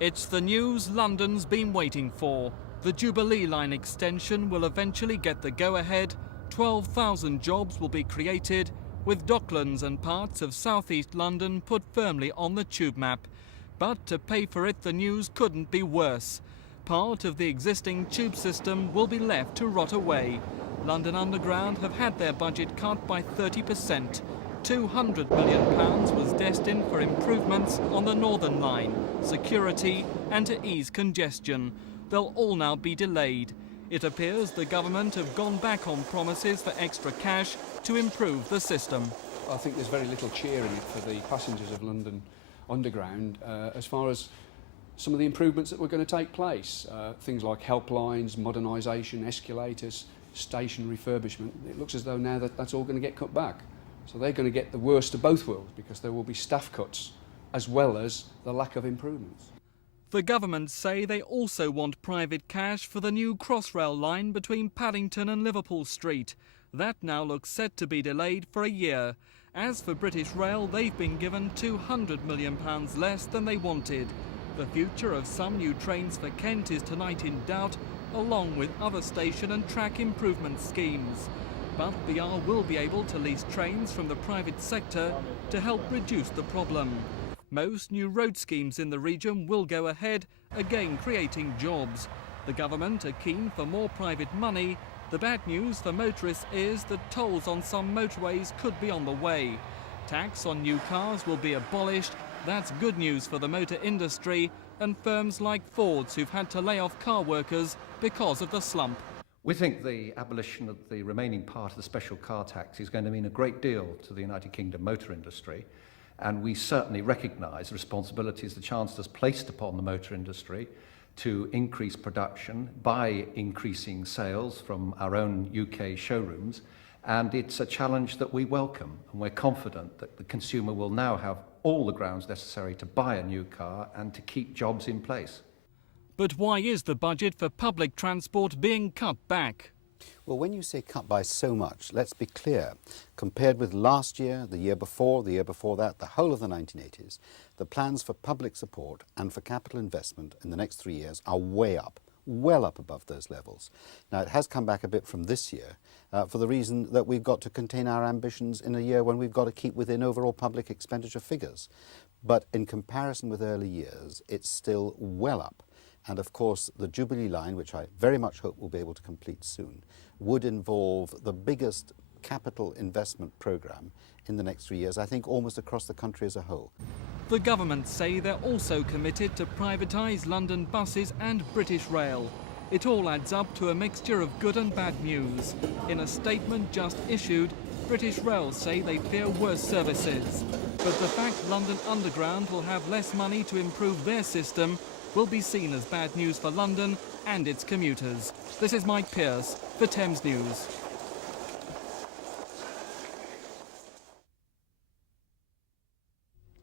It's the news London's been waiting for. The Jubilee Line extension will eventually get the go-ahead. 12,000 jobs will be created, with Docklands and parts of southeast London put firmly on the tube map. But to pay for it, the news couldn't be worse. Part of the existing tube system will be left to rot away. London Underground have had their budget cut by 30%. £200 million was destined for improvements on the Northern Line, security and to ease congestion. They'll all now be delayed. It appears the government have gone back on promises for extra cash to improve the system. I think there's very little cheer in it for the passengers of London Underground as far as some of the improvements that were going to take place. Things like helplines, modernisation, escalators, station refurbishment. It looks as though now that's all going to get cut back. So they're going to get the worst of both worlds because there will be staff cuts as well as the lack of improvements. The government say they also want private cash for the new Crossrail line between Paddington and Liverpool Street. That now looks set to be delayed for a year. As for British Rail, they've been given £200 million less than they wanted. The future of some new trains for Kent is tonight in doubt, along with other station and track improvement schemes. But BR will be able to lease trains from the private sector to help reduce the problem. Most new road schemes in the region will go ahead, again creating jobs. The government are keen for more private money. The bad news for motorists is that tolls on some motorways could be on the way. Tax on new cars will be abolished. That's good news for the motor industry and firms like Ford's who've had to lay off car workers because of the slump. We think the abolition of the remaining part of the special car tax is going to mean a great deal to the United Kingdom motor industry, and we certainly recognise the responsibilities the Chancellor's placed upon the motor industry to increase production by increasing sales from our own UK showrooms, and it's a challenge that we welcome, and we're confident that the consumer will now have all the grounds necessary to buy a new car and to keep jobs in place. But why is the budget for public transport being cut back? Well, when you say cut by so much, let's be clear. Compared with last year, the year before that, the whole of the 1980s, the plans for public support and for capital investment in the next 3 years are way up, well up above those levels. Now, it has come back a bit from this year for the reason that we've got to contain our ambitions in a year when we've got to keep within overall public expenditure figures. But in comparison with early years, it's still well up. And of course, the Jubilee line, which I very much hope we'll be able to complete soon, would involve the biggest capital investment programme in the next 3 years, I think almost across the country as a whole. The government say they're also committed to privatise London buses and British Rail. It all adds up to a mixture of good and bad news. In a statement just issued, British Rail say they fear worse services. But the fact London Underground will have less money to improve their system will be seen as bad news for London and its commuters. This is Mike Pearce for Thames News.